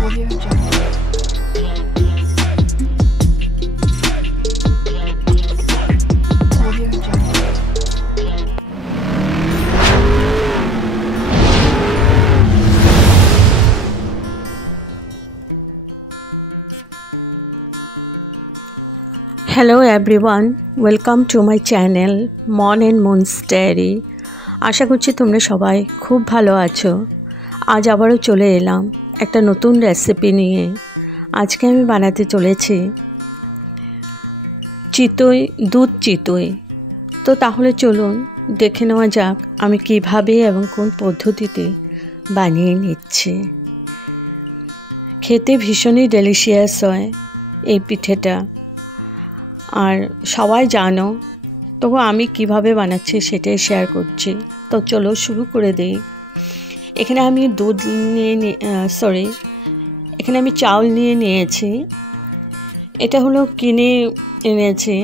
Audio Jungle. Audio Jungle. Hello everyone, welcome to my channel Mon and Moon's Diary. আশা করছি তোমরা সবাই খুব ভালো আছো। আজ আবারও চলে এলাম একটা নতুন রেসিপি নিয়ে। আজকে আমি বানাতে চলেছি চিতই, দুধ চিতই। তো তাহলে চলুন দেখে নেওয়া যাক আমি কিভাবে এবং কোন পদ্ধতিতে বানিয়ে নিচ্ছি। খেতে ভীষণই ডেলিশিয়াস হয় এই পিঠেটা, আর সবাই জানো, তবু আমি কিভাবে বানাচ্ছি সেটাই শেয়ার করছি। তো চলো শুরু করে দিই। এখানে আমি এখানে আমি চাউল নিয়ে নিয়েছি। এটা হলো কিনে এনেছি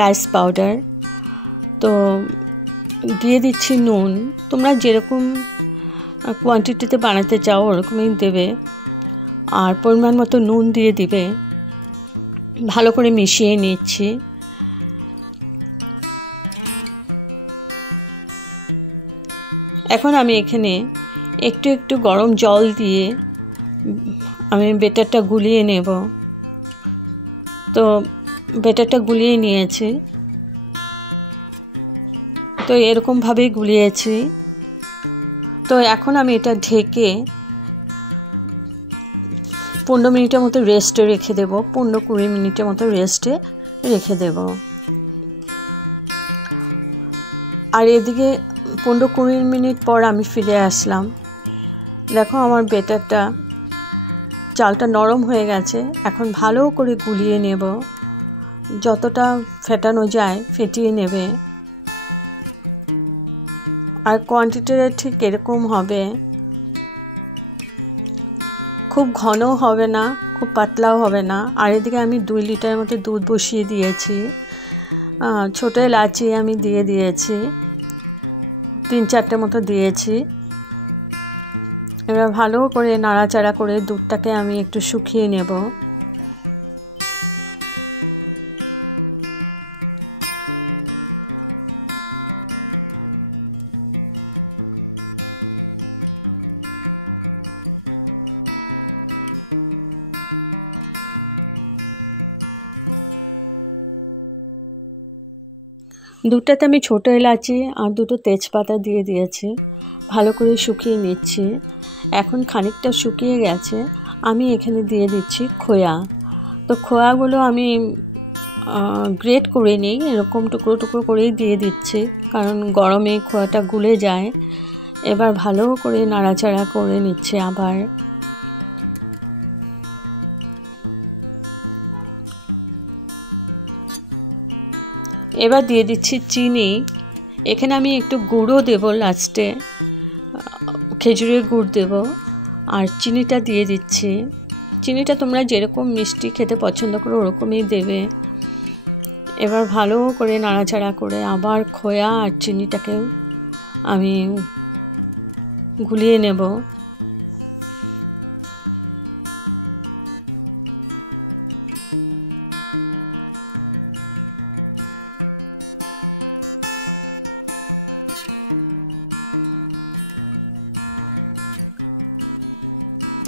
রাইস পাউডার। তো দিয়ে দিচ্ছি নুন। তোমরা যেরকম কোয়ান্টিটিতে বানাতে চাও ওরকমই দেবে, আর পরিমাণ মতো নুন দিয়ে দিবে। ভালো করে মিশিয়ে নিচ্ছি। এখন আমি এখানে একটু একটু গরম জল দিয়ে আমি ব্যাটারটা গুলিয়ে নেব। তো ব্যাটারটা গুলিয়ে নিয়েছি। তো এরকমভাবেই গুলিয়েছি। তো এখন আমি এটা ঢেকে 15 মিনিটের মতো রেস্টে রেখে দেব। 15-20 মিনিটের মতো রেস্টে রেখে দেব। আর এদিকে 15-20 মিনিট পর আমি ফিরে আসলাম। দেখো আমার ব্যাটারটা, চালটা নরম হয়ে গেছে। এখন ভালো করে গুলিয়ে নেব, যতটা ফেটানো যায় ফেটিয়ে নেবে। আর কোয়ান্টিটিটা ঠিক এরকম হবে, খুব ঘনও হবে না, খুব পাতলাও হবে না। আর এদিকে আমি 2 লিটারের মতো দুধ বসিয়ে দিয়েছি। ছোটো এলাচি আমি দিয়ে দিয়েছি, 3-4টে মতো দিয়েছি। এবার ভালো করে নাড়াচাড়া করে দুধটাকে আমি একটু শুকিয়ে নেব। দুধটাতে আমি ছোটো এলাচি আর 2টো তেজপাতা দিয়ে দিয়েছি। ভালো করে শুকিয়ে নিচ্ছি। এখন খানিকটা শুকিয়ে গেছে, আমি এখানে দিয়ে দিচ্ছি খোয়া। তো খোয়াগুলো আমি গ্রেট করে নিই, এরকম টুকরো টুকরো করেই দিয়ে দিচ্ছি, কারণ গরমে খোয়াটা গুলে যায়। এবার ভালো করে নাড়াচাড়া করে নিচ্ছে আবার। এবার দিয়ে দিচ্ছি চিনি। এখানে আমি একটু গুঁড়ো দেব লাস্টে, খেজুরের গুড় দেব। আর চিনিটা দিয়ে দিচ্ছি। চিনিটা তোমরা যেরকম মিষ্টি খেতে পছন্দ করো ওরকমই দেবে। এবার ভালো করে নাড়াচাড়া করে আবার খোয়া আর চিনিটাকে আমি গুলিয়ে নেব।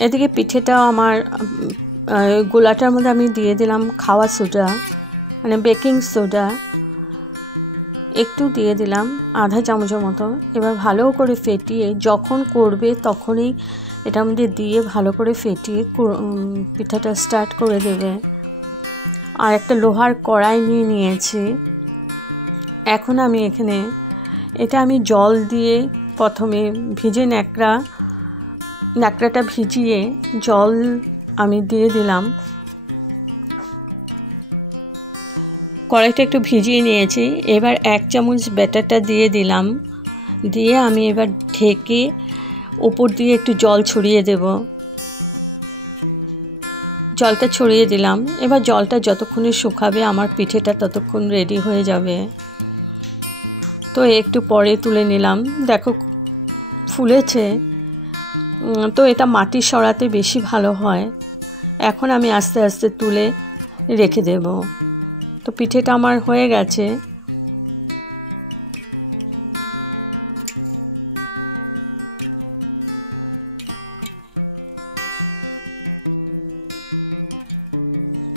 এদিকে পিঠেটা আমার গোলাটার মধ্যে আমি দিয়ে দিলাম খাওয়া সোডা, মানে বেকিং সোডা একটু দিয়ে দিলাম, আধা চামচের মতো। এবার ভালো করে ফেটিয়ে যখন করবে তখনই এটার মধ্যে দিয়ে ভালো করে ফেটিয়ে পিঠাটা স্টার্ট করে দেবে। আর একটা লোহার কড়াই নিয়ে নিয়েছি। এখন আমি এখানে এটা আমি জল দিয়ে প্রথমে ভিজে ন্যাকড়াটা ভিজিয়ে জল আমি দিয়ে দিলাম। কড়াইটা একটু ভিজিয়ে নিয়েছি। এবার 1 চামচ ব্যাটারটা দিয়ে দিলাম। দিয়ে আমি এবার ঢেকে উপর দিয়ে একটু জল ছড়িয়ে দেব। জলটা ছড়িয়ে দিলাম। এবার জলটা যতক্ষণে শুকাবে আমার পিঠেটা ততক্ষণ রেডি হয়ে যাবে। তো একটু পরে তুলে নিলাম। দেখো ফুলেছে, তো এটা মাটির সরাতে বেশি ভালো হয়। এখন আমি আস্তে আস্তে তুলে রেখে দেব। তো পিঠেটা আমার হয়ে গেছে।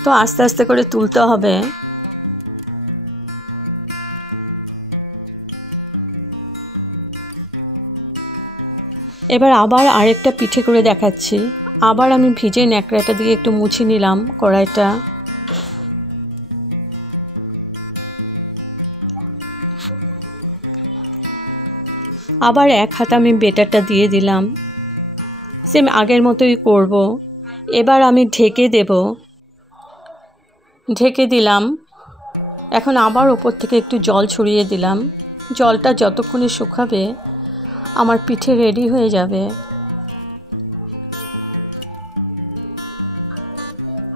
তো আস্তে আস্তে করে তুলতে হবে। এবার আবার আরেকটা পিঠে করে দেখাচ্ছি। আবার আমি ভিজে ন্যাকড়াটা দিয়ে একটু মুছে নিলাম কড়াইটা। আবার এক হাতে আমি বেটারটা দিয়ে দিলাম, সেম আগের মতোই করব। এবার আমি ঢেকে দেব। ঢেকে দিলাম। এখন আবার ওপর থেকে একটু জল ছড়িয়ে দিলাম। জলটা যতক্ষণে শুকাবে আমার পিঠে রেডি হয়ে যাবে।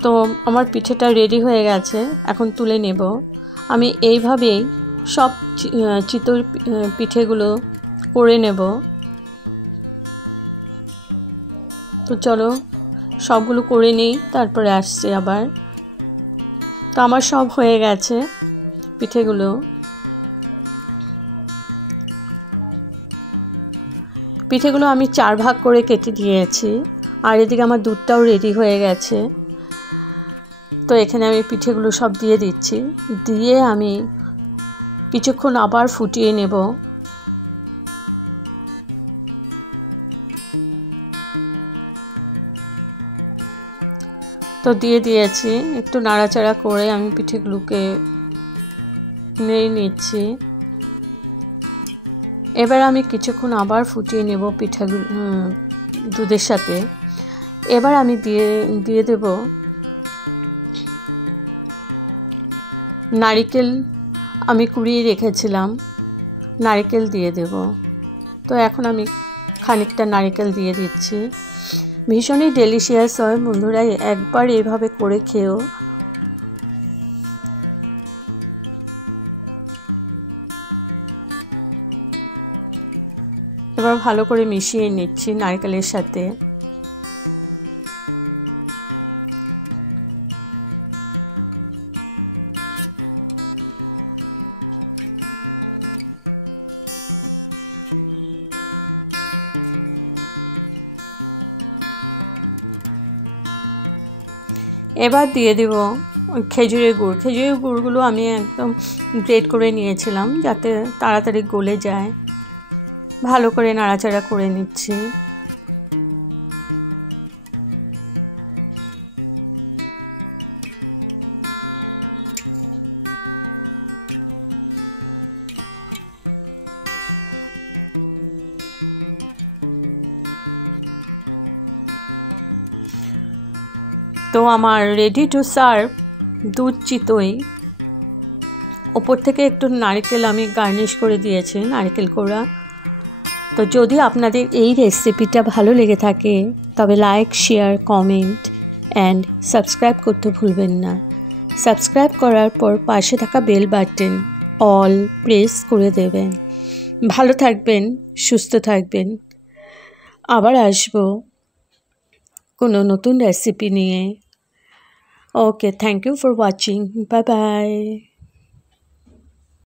তো আমার পিঠেটা রেডি হয়ে গেছে, এখন তুলে নেব। আমি এইভাবেই সব চিতই পিঠেগুলো করে নেব। তো চলো সবগুলো করে নিই, তারপরে আসছে আবার। তো আমার সব হয়ে গেছে পিঠেগুলো। পিঠেগুলো আমি 4 ভাগ করে কেটে দিয়েছি, আর এদিকে আমার দুধটাও রেডি হয়ে গেছে। তো এখানে আমি পিঠেগুলো সব দিয়ে দিচ্ছি, দিয়ে আমি কিছুক্ষণ আবার ফুটিয়ে নেব। তো দিয়ে দিয়েছি, একটু নাড়াচাড়া করে আমি পিঠেগুলোকে নেড়ে নিচ্ছি। এবার আমি কিছুক্ষণ আবার ফুটিয়ে নেব পিঠাগুলো দুধের সাথে। এবার আমি দিয়ে দেব নারকেল, আমি কুড়িয়ে রেখেছিলাম, নারকেল দিয়ে দেব। তো এখন আমি খানিকটা নারকেল দিয়ে দিচ্ছি। ভীষণই ডেলিশিয়াস হয় বন্ধুরা, একবার এভাবে করে খেও। এবার ভালো করে মিশিয়ে নিচ্ছি নারকেলের সাথে। এবার দিয়ে দেব খেজুরের গুড়। খেজুরের গুড়গুলো আমি একদম গ্রেট করে নিয়েছিলাম যাতে তাড়াতাড়ি গলে যায়। ভালো করে নাড়াচাড়া করে নিচ্ছি। তো আমার রেডি টু সার্ভ দুধ চিতই। ওপর থেকে একটু নারকেল আমি গার্নিশ করে দিয়েছি, নারকেল কোড়া। তো যদি আপনাদের এই রেসিপিটা ভালো লেগে থাকে তবে like, share, comment and subscribe করতে ভুলবেন না। সাবস্ক্রাইব করার পর পাশে থাকা বেল বাটন অল প্রেস করে দেবেন। ভালো থাকবেন, সুস্থ থাকবেন। আবার আসবো কোনো নতুন রেসিপি নিয়ে। Okay, thank you for watching. Bye by.